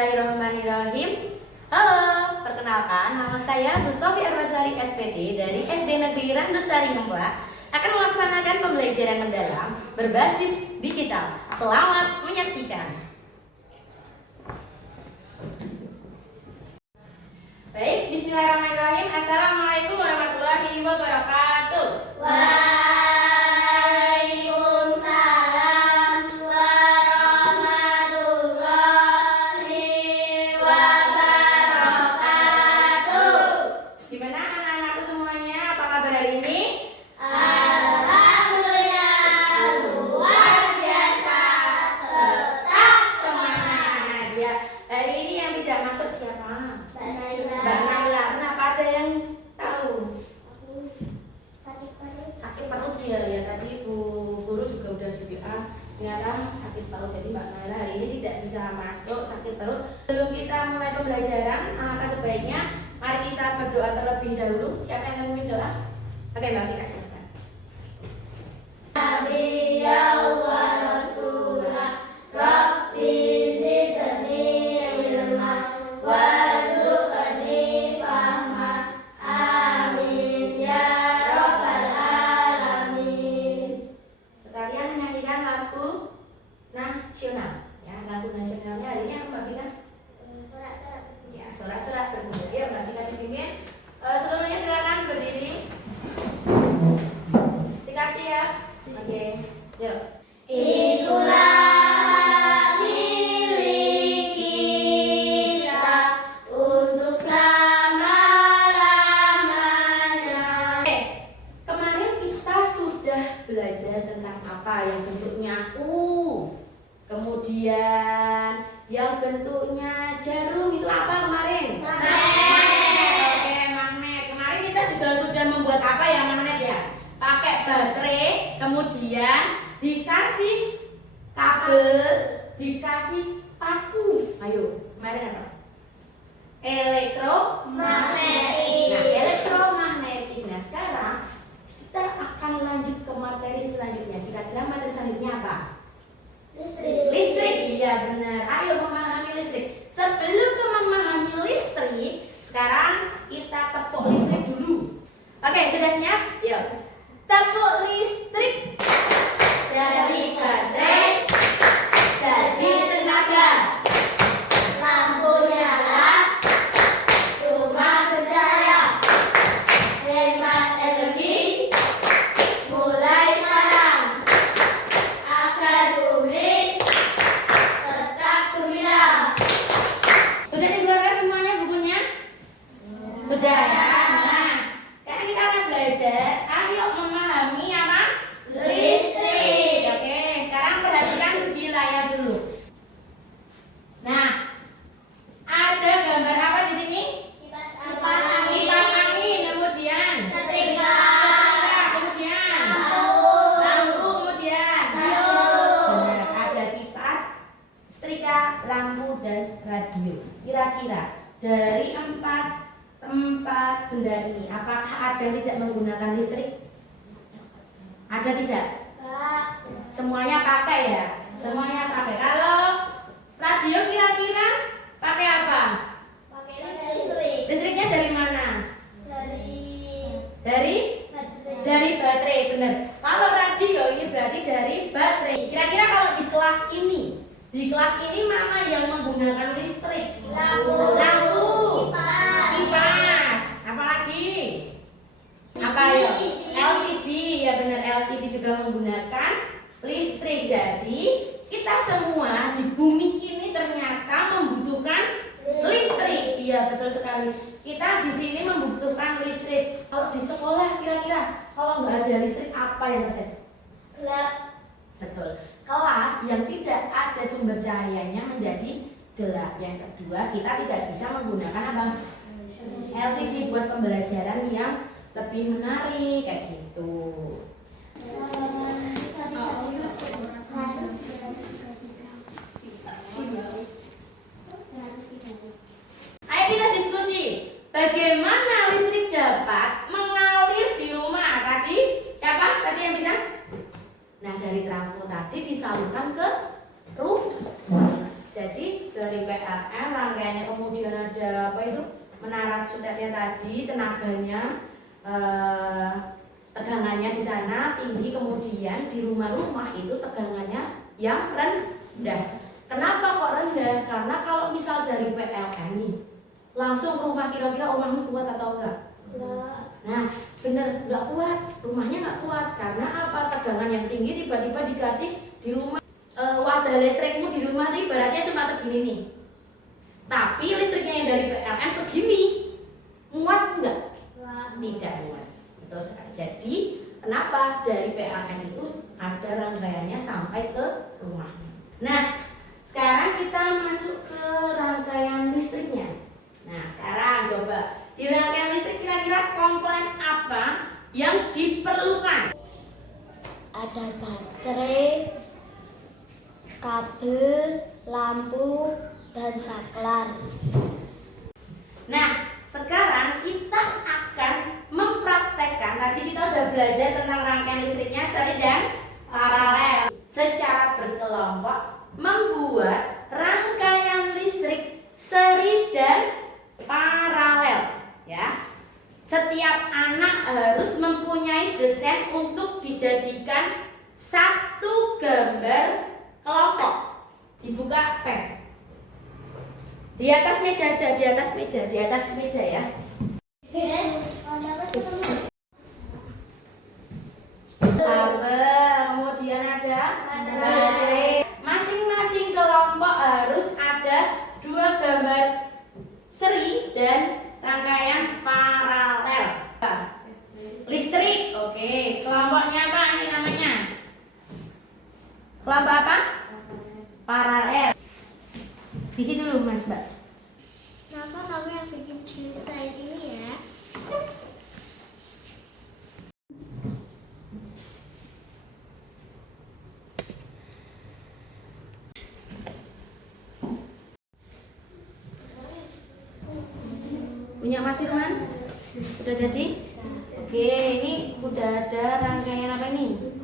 Bismillahirrahmanirrahim. Halo, perkenalkan nama saya Bu Sofi Arwazari SPD dari SD Negeri Randusari Ngemplak akan melaksanakan pembelajaran mendalam berbasis digital. Selamat menyaksikan. Baik, Bismillahirrahmanirrahim. Assalamualaikum warahmatullahi wabarakatuh. Ternyata sakit perut, jadi Mbak Naila hari ini tidak bisa masuk, sakit perut. Sebelum kita mulai pembelajaran, alangkah sebaiknya mari kita berdoa terlebih dahulu. Siapa yang akan memimpin doa? Oke, Mbak Fika, silakan. Nasional, ya, lagu nasionalnya hari ini apa Mbak Fika? Sorak-sorak. Ya, sorak-sorak berkuda. Ya, Mbak Fika dipimpin. Seluruhnya silakan berdiri. Dikasih ya. Oke, yuk. Itulah milik kita untuk selama-lamanya. Kemarin kita sudah belajar tentang apa yang bentuknya U. Kemudian yang bentuknya jarum itu apa kemarin? Magnet. Oke, magnet. Kemarin kita juga sudah membuat apa ya magnet ya? Pakai baterai, kemudian dikasih kabel, dikasih paku. Ayo, kemarin apa? Elektromagnetik. Nah, elektromagnetik. Nah, sekarang kita akan lanjut ke materi selanjutnya. Kira-kira materi selanjutnya apa? Listrik, iya benar. Ayo memahami listrik. Sebelum ke memahami listrik, sekarang kita tepuk listrik dulu. Oke, sudah siap? Yuk. Tepuk listrik. Dari baterai jadi tenaga. Lampu nyala, rumah bercahaya. Hemat energi. Mulai sekarang. Agar bumi tetap gemilang. Sudah dikeluarkan semuanya bukunya? Sudah ya. Nah, sekarang kita akan belajar. Ayo memahami apa? Listrik. Oke, sekarang perhatikan uji layar dulu. Nah, ada gambar apa di sini? Kipas angin, kemudian setrika, kemudian lampu, kemudian benar, ada kipas, setrika, lampu, dan radio. Kira-kira dari empat benda ini, apakah ada yang tidak menggunakan listrik? Ada tidak? Semuanya pakai ya? Semuanya pakai. Kalau radio kira-kira pakai apa? Listriknya dari mana? Dari baterai, benar. Kalau radio ini berarti dari baterai. Kira-kira kalau di kelas ini mana yang menggunakan listrik? Lampu, kipas, apalagi? Apa ya? LCD, ya benar, LCD juga menggunakan listrik. Jadi kita semua di bumi ini ternyata membutuhkan listrik. Iya, betul sekali. Kita di sini membutuhkan listrik. Kalau di sekolah kira-kira kalau nggak ada listrik apa yang terjadi? Gelap. Betul. Kelas yang tidak ada sumber cahayanya menjadi gelap. Yang kedua, kita tidak bisa menggunakan apa? LCD buat pembelajaran yang lebih menarik kayak gitu. Ayo kita diskusi. Bagaimana listrik dapat mengalir di rumah? Tadi siapa? Tadi yang bisa? Nah, dari trafo tadi disalurkan ke rumah. Jadi dari PLN, rangkaiannya kemudian ada apa itu menara sutetnya tadi, tenaganya, tegangannya di sana tinggi, kemudian di rumah-rumah itu tegangannya yang rendah. Kenapa kok rendah? Karena kalau misal dari PLN nih langsung ke rumah, kira-kira rumahmu kuat atau enggak? Nah, bener nggak kuat, rumahnya nggak kuat karena apa? Tegangan yang tinggi tiba-tiba dikasih di rumah. Wadah listrikmu di rumah itu ibaratnya cuma segini nih, tapi listriknya yang dari PLN segini, muat enggak? Tidak muat. Betul sekali. Jadi kenapa dari PLN itu ada rangkaiannya sampai ke rumah. Nah, sekarang kita masuk ke rangkaian listriknya. Nah, sekarang coba di rangkaian listrik kira-kira komponen apa yang diperlukan? Ada baterai, kabel, lampu, dan saklar. Nah, sekarang kita akan mempraktekkan. Tadi kita udah belajar tentang rangkaian listriknya seri dan paralel. Secara berkelompok membuat rangkaian listrik seri dan paralel, ya. Setiap anak harus mempunyai desain untuk dijadikan satu gambar kelompok. Dibuka pen. Di atas meja aja, di atas meja ya. Kabel, kemudian ada baterai. Masing-masing kelompok harus ada 2 gambar seri dan rangkaian paralel. Listrik, oke. Kelompoknya apa ini namanya? Kelompok apa? Paralel. Isi dulu Mas Mbak. Kenapa kamu yang bikin desain ini ya? Punya Mas Firman? Udah jadi? Oke, ini udah ada rangkaian apa ini?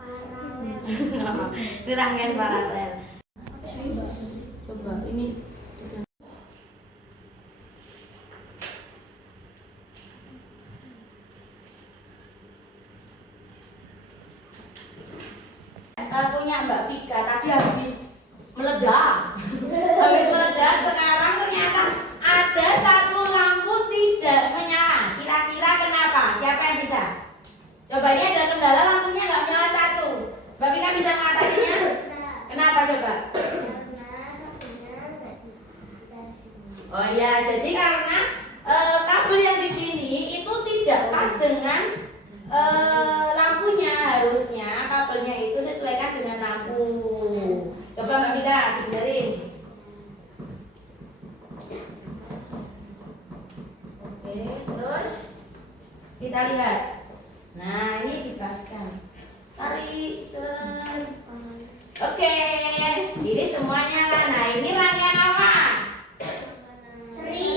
Paralel. Ini rangkaian paralel. Coba ini punya Mbak Vika tadi habis meledak. Habis meledak, sekarang ternyata ada satu lampu tidak menyala. Kira-kira kenapa? Siapa yang bisa? Coba, ini ada kendala lampunya nggak menyala satu. Mbak Vika bisa mengatasinya? Kenapa coba? Oh iya, jadi karena kabel yang di sini itu tidak pas dengan lampunya. Harusnya kabelnya itu sesuaikan dengan lampu. Coba Mbak Vika dibenerin. Oke, terus kita lihat. Nah, ini dipaskan. Tarik sen. Oke, ini semuanya lah. Nah, ini rangkaian apa?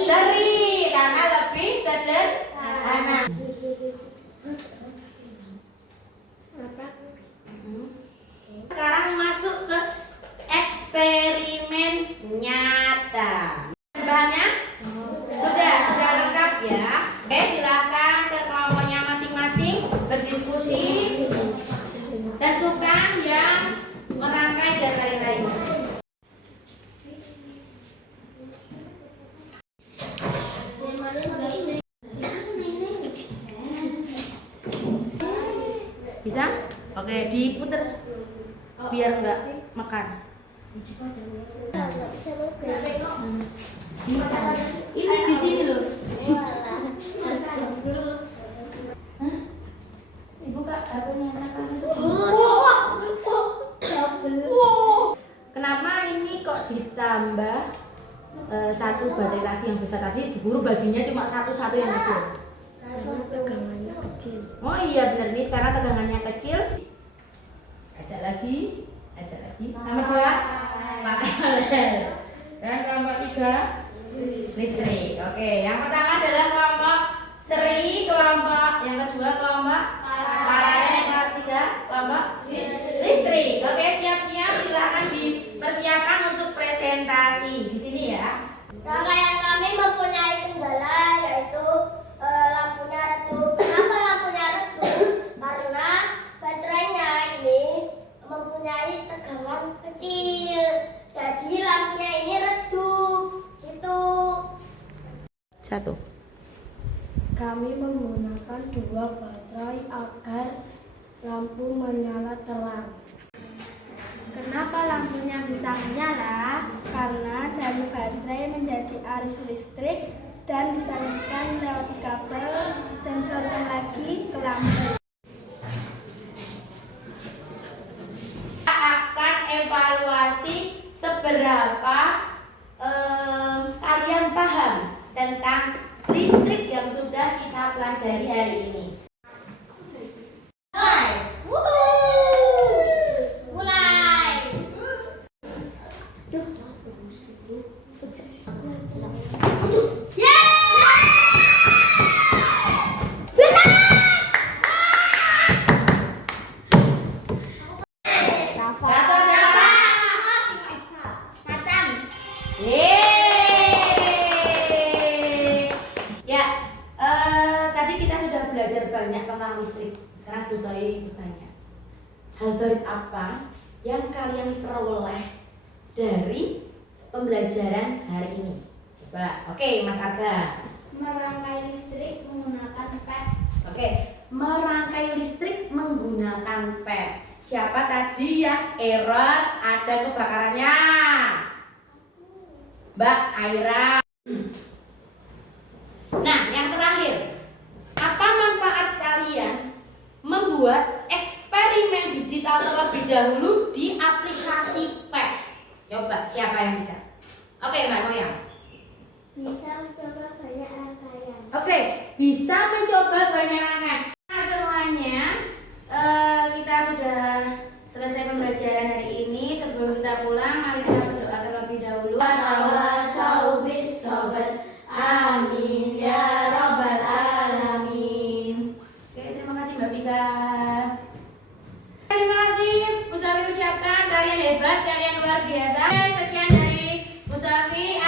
Seri, karena lebih sederhana. Sekarang masuk ke eksperimen nyata. Bahannya sudah lengkap ya. Oke, silakan ke kelompoknya masing-masing berdiskusi. Tentukan yang merangkai dan lain-lain. Bisa? Oke, diputer biar enggak makan. Bisa. Ini di sini loh. Ibu Kak, HP-nya kenapa ini kok ditambah satu baterai lagi yang besar? Tadi diburu baginya cuma satu-satu yang kecil. Tegangannya kecil. Oh iya benar, nih karena tegangannya kecil. Ajak lagi. Nomor 2 paralel. Dan kelompok 3 listrik. Oke, yang pertama adalah kelompok seri, kelompok yang kedua kelompok paralel, yang ketiga kelompok listrik. Oke, siap-siap, silakan dipersiapkan untuk presentasi. Kami menggunakan 2 baterai agar lampu menyala terang. Kenapa lampunya bisa menyala? Karena dari baterai menjadi arus listrik dan disalurkan lewat kabel dan disalurkan lagi ke lampu. Kita akan evaluasi seberapa kalian paham tentang listrik yang sudah kita pelajari hari ini. Mulai. Tadi kita sudah belajar banyak tentang listrik. Sekarang Bu Zoe bertanya, hal baru apa yang kalian peroleh dari pembelajaran hari ini? Coba, oke, Mas Arga. Merangkai listrik menggunakan pet. Oke, merangkai listrik menggunakan pet. Siapa tadi yang error ada kebakarannya? Mbak Aira. Nah, yang terakhir, apa manfaat kalian membuat eksperimen digital terlebih dahulu di aplikasi PET? Coba, siapa yang bisa? Oke, Mbak Noya. Bisa mencoba banyak rangkaian. Oke, bisa mencoba banyak rangkaian. Nah, semuanya kita sudah selesai pembelajaran hari ini. Sebelum kita pulang, mari kita berdoa terlebih dahulu. Tawasau bis sobat. Amin ya robbal alamin. Oke, terima kasih Mbak Vika. Terima kasih Bu Safi ucapkan, kalian hebat, kalian luar biasa. Sekian dari Bu Safi.